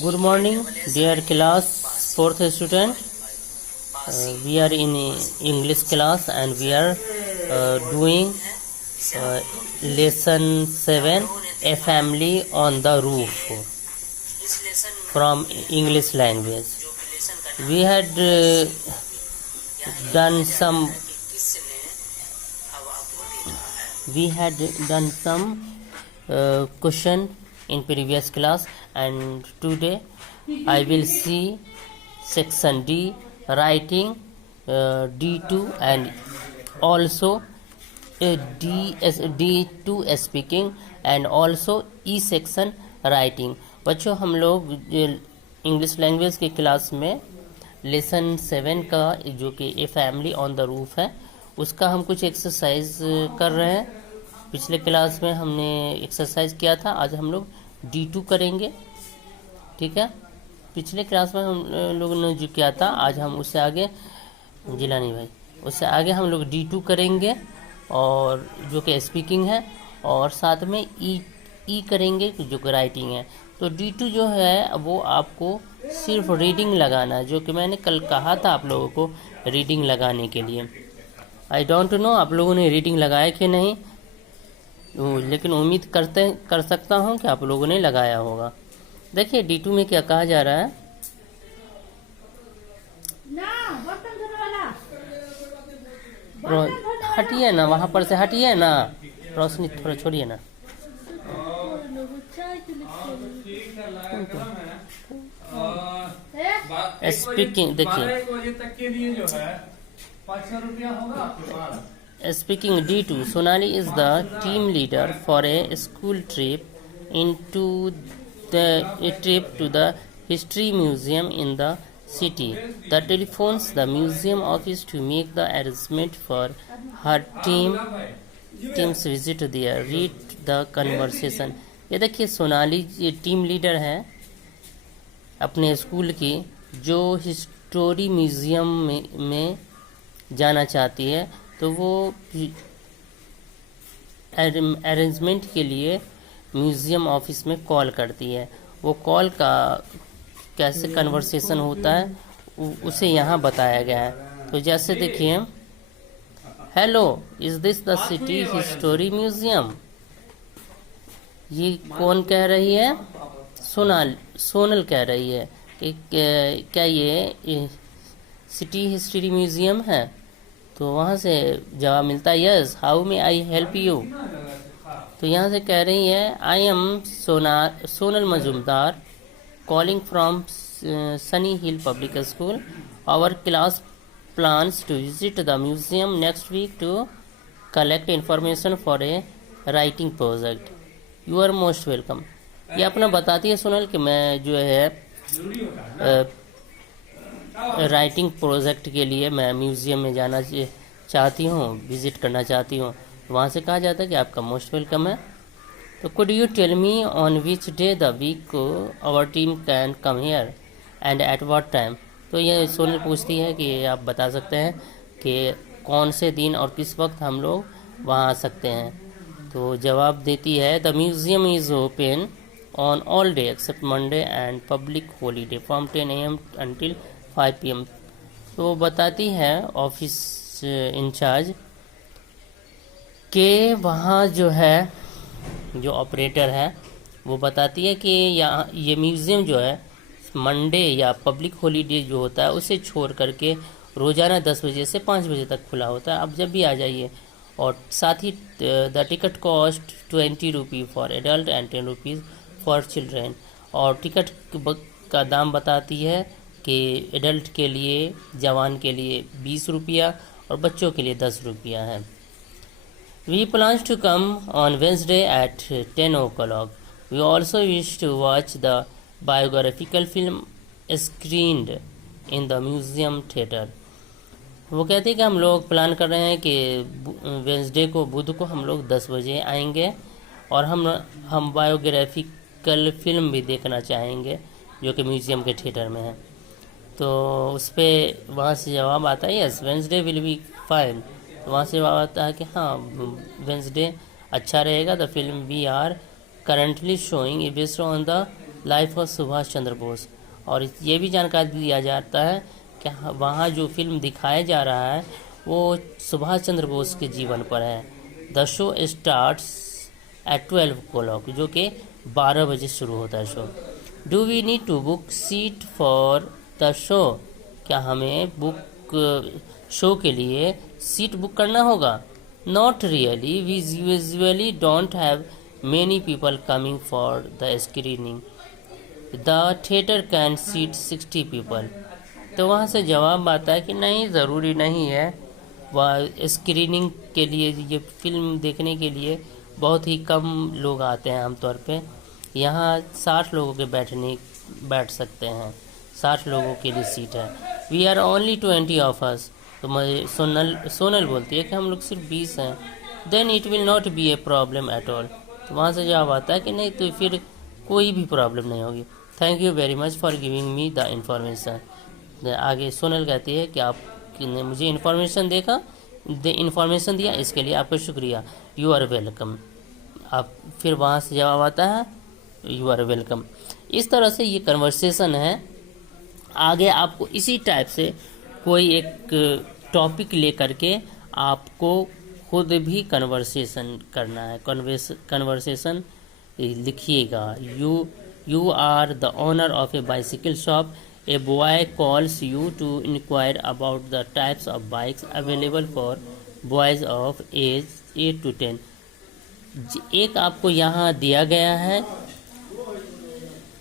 Good morning, dear class 4th student. We are in English class and we are doing lesson 7, A Family on the Roof from English language. We had done some question in previous class, and today I will see section D, writing, D2 and also D2 speaking and also E section writing. बच्चों, हम लोग English language की class में lesson 7 का जो कि a family on the roof है उसका हम कुछ एक्सरसाइज कर रहे हैं। पिछले क्लास में हमने एक्सरसाइज किया था, आज हम लोग D2 करेंगे। ठीक है, पिछले क्लास में हम लोगों ने जो किया था आज हम उससे आगे जिलानी भाई उससे आगे हम लोग D2 करेंगे, और जो कि स्पीकिंग है, और साथ में ई करेंगे जो कि राइटिंग है। तो D2 जो है वो आपको सिर्फ रीडिंग लगाना है, जो कि मैंने कल कहा था आप लोगों को रीडिंग लगाने के लिए। आई डोंट नो आप लोगों ने रीडिंग लगाया कि नहीं, लेकिन उम्मीद कर सकता हूँ कि आप लोगों ने लगाया होगा। देखिए D2 में क्या कहा जा रहा है। हटिए ना, वहां पर से हटिए ना, रोशनी थोड़ा छोड़िए ना। स्पीकिंग देखिए, speaking D2, Sonali is the team leader for a school trip to the history museum in the city. The telephones the museum office to make the arrangement for her team's visit there. Read the conversation. ये देखिए, सोनाली ये team leader है अपने school की, जो history museum में जाना चाहती है। तो वो अरेंजमेंट के लिए म्यूजियम ऑफिस में कॉल करती है। वो कॉल का कैसे कन्वर्सेशन होता है उसे यहाँ बताया गया है। तो जैसे देखिए, hello, is this the city history museum. ये कौन कह रही है? सोनल कह रही है कि क्या ये सिटी हिस्टोरी म्यूजियम है। तो वहाँ से जवाब मिलता है, yes, how may I help you. तो यहाँ से कह रही है, I am Sonal Majumdar calling from Sunny Hill Public School. Our class plans to visit the museum next week to collect information for a writing project. You are most welcome. ये अपना बताती है सोनल कि मैं जो है राइटिंग प्रोजेक्ट के लिए मैं म्यूज़ियम में जाना चाहती हूँ, विज़िट करना चाहती हूँ। वहाँ से कहा जाता है कि आपका मोस्ट वेलकम है। तो could you tell me on which day the week our team can come here and at what time? तो ये सोनल पूछती है कि आप बता सकते हैं कि कौन से दिन और किस वक्त हम लोग वहाँ आ सकते हैं। तो जवाब देती है, the museum is open on all day except Monday and public holiday from 10 AM until 5 PM। तो बताती है ऑफिस इंचार्ज के वहाँ जो है जो ऑपरेटर है वो बताती है कि यहाँ ये म्यूज़ियम जो है मंडे या पब्लिक हॉलीडे जो होता है उसे छोड़ करके रोज़ाना 10 बजे से 5 बजे तक खुला होता है। आप जब भी आ जाइए। और साथ ही the ticket cost 20 rupee for adult and 10 rupees for children. और टिकट का दाम बताती है कि एडल्ट के लिए, जवान के लिए 20 रुपया और बच्चों के लिए 10 रुपया है। We plan to come on Wednesday at 10 o'clock. We also wish to watch the biographical film screened in the museum theater. वो कहते हैं कि हम लोग प्लान कर रहे हैं कि वेंसडे को, बुध को हम लोग 10 बजे आएंगे, और हम बायोग्राफिकल फिल्म भी देखना चाहेंगे जो कि म्यूज़ियम के थिएटर में है। तो उस पर वहाँ से जवाब आता है, yes, Wednesday will be fine. वहाँ से आता है कि हाँ, वेंसडे अच्छा रहेगा। The film we are currently showing based on the life of Subhash Chandra Bose. और ये भी जानकारी दिया जाता है कि वहाँ जो फिल्म दिखाया जा रहा है वो सुभाष चंद्र बोस के जीवन पर है। The show starts at 12 o'clock, जो कि 12 बजे शुरू होता है show. Do we need to book seat for the show, क्या हमें शो के लिए सीट बुक करना होगा? Not really, we usually don't have many people coming for the screening, the theatre can seat 60 people. तो वहाँ से जवाब आता है कि नहीं, ज़रूरी नहीं है, वह स्क्रीनिंग के लिए, ये फिल्म देखने के लिए बहुत ही कम लोग आते हैं आमतौर पे। यहाँ 60 लोगों के बैठ सकते हैं, 60 लोगों के लिए सीट है। We are only 20 of us, तो मुझे सोनल बोलती है कि हम लोग सिर्फ 20 हैं। Then it will not be a problem at all, तो वहाँ से जवाब आता है कि नहीं, तो फिर कोई भी प्रॉब्लम नहीं होगी। Thank you very much for giving me the information. आगे सोनल कहती है कि आपने मुझे इन्फॉर्मेशन इन्फॉर्मेशन दिया, इसके लिए आपका शुक्रिया, यू आर वेलकम। आप फिर वहाँ से जवाब आता है यू आर वेलकम। इस तरह से ये कन्वर्सेशन है। आगे आपको इसी टाइप से कोई एक टॉपिक लेकर के आपको खुद भी कन्वर्सेशन करना है। कन्वर्सेशन लिखिएगा। You are the owner of a bicycle shop, a boy calls you to enquire about the types of bikes available for boys of age 8 to 10। एक आपको यहाँ दिया गया है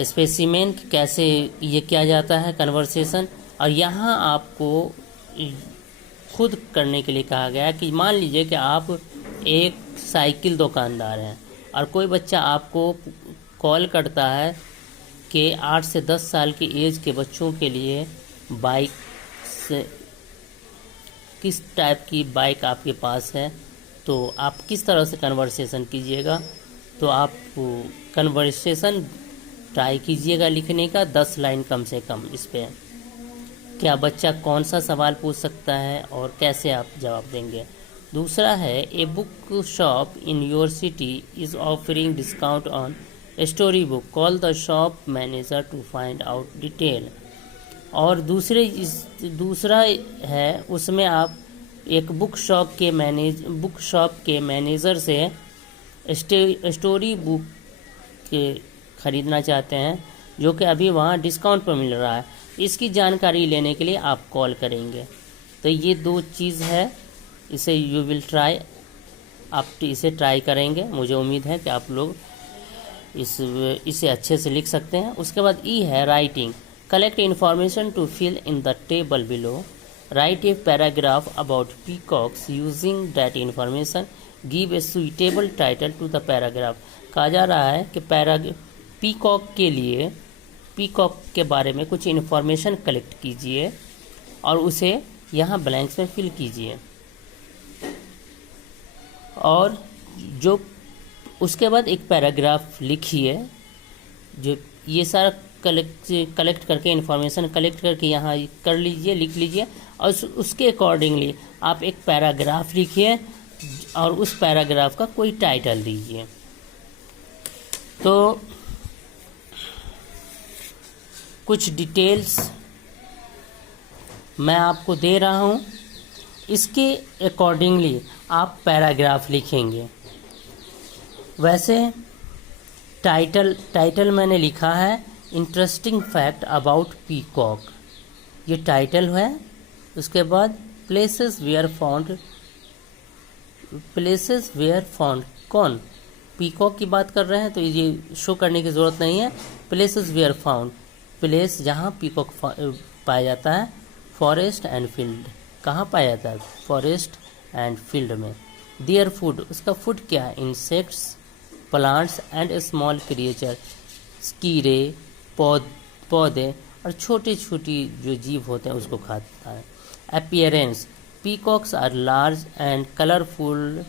स्पेसिमेन, कैसे ये किया जाता है कन्वर्सेशन, और यहाँ आपको खुद करने के लिए कहा गया है कि मान लीजिए कि आप एक साइकिल दुकानदार हैं और कोई बच्चा आपको कॉल करता है कि 8 से 10 साल की एज के बच्चों के लिए बाइक से किस टाइप की बाइक आपके पास है, तो आप किस तरह से कन्वर्सेशन कीजिएगा। तो आप कन्वर्सेशन ट्राई कीजिएगा लिखने का 10 लाइन कम से कम इस पे। क्या बच्चा कौन सा सवाल पूछ सकता है और कैसे आप जवाब देंगे। दूसरा है a book shop in your city is offering discount on story book, call the shop manager to find out detail. और दूसरा है उसमें आप एक बुक शॉप के मैनेजर से स्टोरी बुक के ख़रीदना चाहते हैं जो कि अभी वहाँ डिस्काउंट पर मिल रहा है, इसकी जानकारी लेने के लिए आप कॉल करेंगे। तो ये 2 चीज़ है, इसे यू विल ट्राई, आप इसे ट्राई करेंगे। मुझे उम्मीद है कि आप लोग इसे अच्छे से लिख सकते हैं। उसके बाद ई है writing, collect information to fill in the table below, write a paragraph about peacocks using that information, give a suitable title to the paragraph. कहा जा रहा है कि पीकॉक के बारे में कुछ इन्फॉर्मेशन कलेक्ट कीजिए और उसे यहाँ ब्लैंक्स में फिल कीजिए। और जो उसके बाद एक पैराग्राफ लिखिए, जो ये सारा कलेक्ट करके इन्फॉर्मेशन कलेक्ट करके यहाँ कर लीजिए, लिख लीजिए, और उसके अकॉर्डिंगली आप एक पैराग्राफ लिखिए और उस पैराग्राफ का कोई टाइटल दीजिए। तो कुछ डिटेल्स मैं आपको दे रहा हूँ, इसके अकॉर्डिंगली आप पैराग्राफ लिखेंगे। वैसे टाइटल मैंने लिखा है इंटरेस्टिंग फैक्ट अबाउट पीकॉक, ये टाइटल है। उसके बाद प्लेसेस वेयर फाउंड, कौन पीकॉक की बात कर रहे हैं तो ये शो करने की ज़रूरत नहीं है। प्लेसेस वेयर फाउंड, प्लेस जहाँ पीकॉक पाया जाता है। फॉरेस्ट एंड फील्ड, कहाँ पाया जाता है? फॉरेस्ट एंड फील्ड में। देयर फूड, उसका फूड क्या है? Insects, plants and small creature, कीड़े, पौधे और छोटे छोटी जो जीव होते हैं उसको खाता है। Appearance, peacocks are large and colourful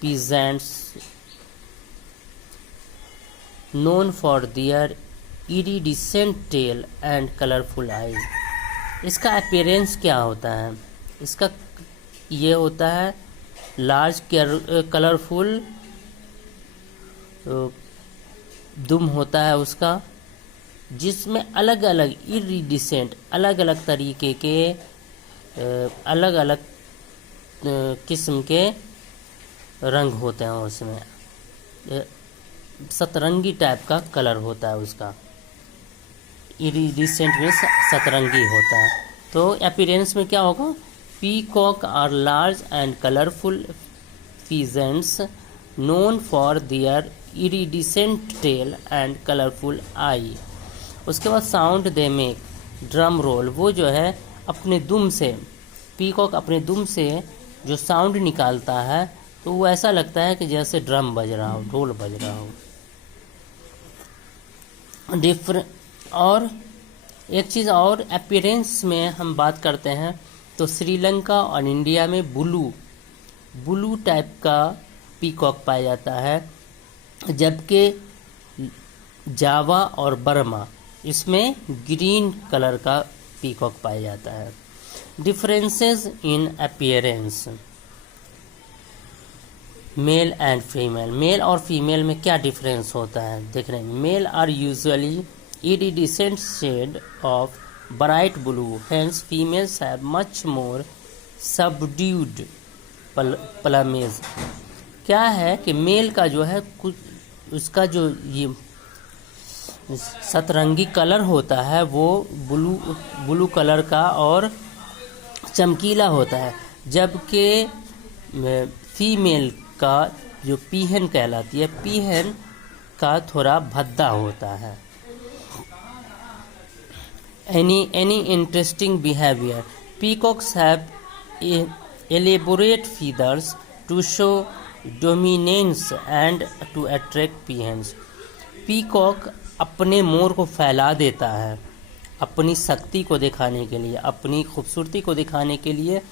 pheasants known for their iridescent tail and colorful eyes। इसका अपीयरेंस क्या होता है? इसका ये होता है लार्ज कलरफुल दुम होता है उसका, जिसमें अलग अलग इरिडिसेंट, अलग अलग तरीके के अलग अलग किस्म के रंग होते हैं उसमें, सतरंगी टाइप का कलर होता है उसका। इरिडिसेंट में सतरंगी होता है। तो अपीयरेंस में क्या होगा, peacock are large and colourful pheasants known for their iridescent tail and colourful eye. उसके बाद sound they make, drum roll, वो जो है अपने दुम से, पीकॉक अपने दुम से जो साउंड निकालता है तो वो ऐसा लगता है कि जैसे ड्रम बज रहा हो, ढोल बज रहा हो। और एक चीज़ और अपीयरेंस में हम बात करते हैं तो श्रीलंका और इंडिया में ब्लू टाइप का पीकॉक पाया जाता है, जबकि जावा और बर्मा इसमें ग्रीन कलर का पीकॉक पाया जाता है। Differences in appearance, male and female, male और फीमेल में क्या डिफरेंस होता है देखने में। Male are usually iridescent shade of bright blue, hence females have much more subdued plumage। क्या है कि मेल का जो है कुछ उसका जो ये सतरंगी कलर होता है वो ब्लू कलर का और चमकीला होता है, जबकि फीमेल का जो पीहन कहलाती है, पीहन का थोड़ा भद्दा होता है। Any interesting behavior, peacocks have elaborate feathers to show dominance and to attract peahens। Peacock अपने मोर को फैला देता है अपनी शक्ति को दिखाने के लिए, अपनी खूबसूरती को दिखाने के लिए।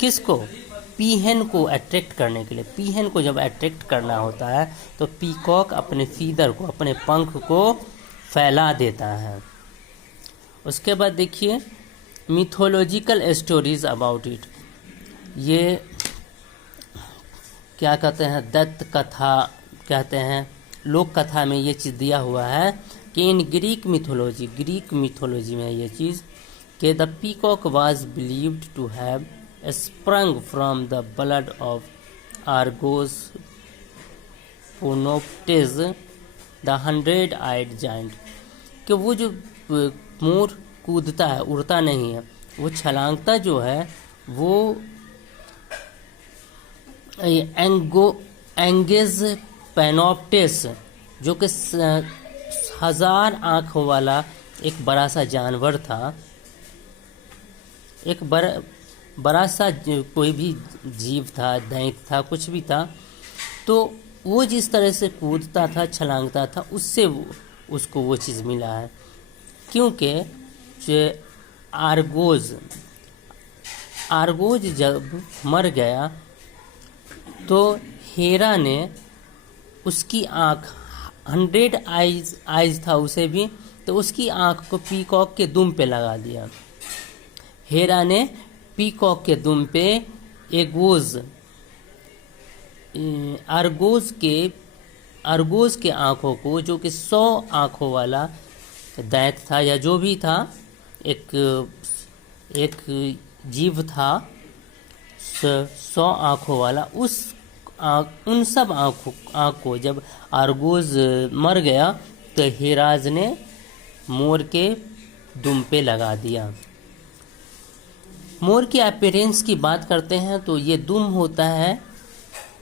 किसको, पीहन को अट्रैक्ट करने के लिए। पीहन को जब अट्रैक्ट करना होता है तो पीकॉक अपने फीदर को, अपने पंख को फैला देता है। उसके बाद देखिए मिथोलॉजिकल स्टोरीज अबाउट इट, ये क्या कहते हैं, दत्त कथा कहते हैं, लोक कथा में ये चीज़ दिया हुआ है कि इन ग्रीक मिथोलॉजी में ये चीज़ कि the peacock was believed to have sprung from the blood of Argus Panoptes the 100-eyed giant, कि वो जो मोर कूदता है, उड़ता नहीं है, वो छलांगता जो है वो एंगेज पेनोप्टेस, जो कि 1000 आँखों वाला एक बड़ा सा जानवर था, एक बड़ा सा कोई भी जीव था, दैत्य था, कुछ भी था। तो वो जिस तरह से कूदता था, छलांगता था, उससे उसको वो चीज़ मिला है। क्योंकि आर्गोज जब मर गया तो हेरा ने उसकी आँख 100 आइज था उसे भी, तो उसकी आँख को पीकॉक के दुम पे लगा दिया। हेरा ने पीकॉक के दुम पे आर्गोज के आँखों को, जो कि 100 आँखों वाला दैत्य था या जो भी था, एक जीव था 100 आँखों वाला, उन सब आँख को जब आर्गोज मर गया तो हेराज ने मोर के दुम पे लगा दिया। मोर के अपीयरेंस की बात करते हैं तो ये दुम होता है,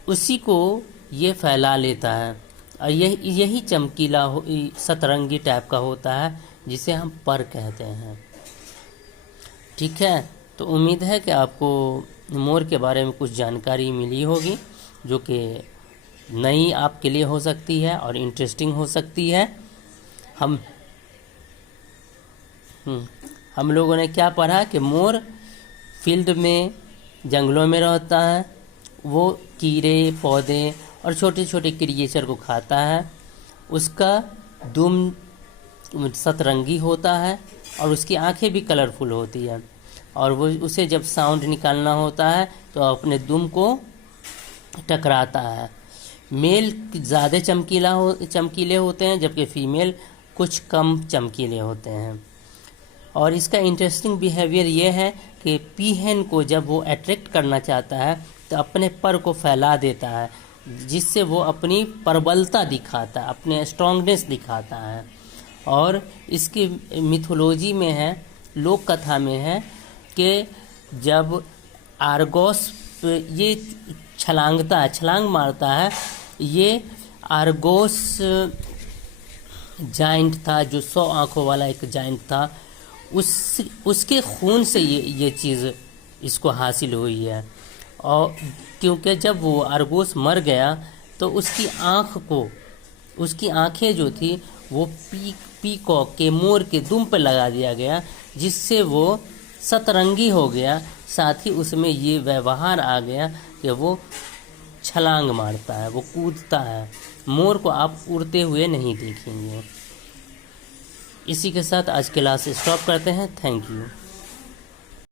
उसी को ये फैला लेता है, और यही चमकीला सतरंगी टाइप का होता है, जिसे हम पर कहते हैं। ठीक है, तो उम्मीद है कि आपको मोर के बारे में कुछ जानकारी मिली होगी, जो कि नई आपके लिए हो सकती है और इंटरेस्टिंग हो सकती है। हम लोगों ने क्या पढ़ा कि मोर फील्ड में, जंगलों में रहता है, वो कीड़े पौधे और छोटे छोटे क्रिएचर को खाता है। उसका दुम सतरंगी होता है और उसकी आंखें भी कलरफुल होती हैं, और वो उसे जब साउंड निकालना होता है तो अपने दुम को टकराता है। मेल ज़्यादा चमकीले होते हैं, जबकि फीमेल कुछ कम चमकीले होते हैं। और इसका इंटरेस्टिंग बिहेवियर ये है कि पीहेन को जब वो अट्रैक्ट करना चाहता है तो अपने पर को फैला देता है, जिससे वो अपनी प्रबलता दिखाता है, अपने स्ट्रांगनेस दिखाता है। और इसकी मिथोलॉजी में है, लोक कथा में है कि जब आर्गोस ये छलांग मारता है, ये आर्गोस जाइंट था, जो 100 आंखों वाला एक जाइंट था, उसके खून से ये चीज़ इसको हासिल हुई है। और क्योंकि जब वो आर्गोस मर गया तो उसकी आंखें जो थी वो पीकॉक के, मोर के दुम पर लगा दिया गया, जिससे वो सतरंगी हो गया। साथ ही उसमें ये व्यवहार आ गया कि वो छलांग मारता है, वो कूदता है। मोर को आप उड़ते हुए नहीं देखेंगे। इसी के साथ आज क्लास स्टॉप करते हैं। Thank you.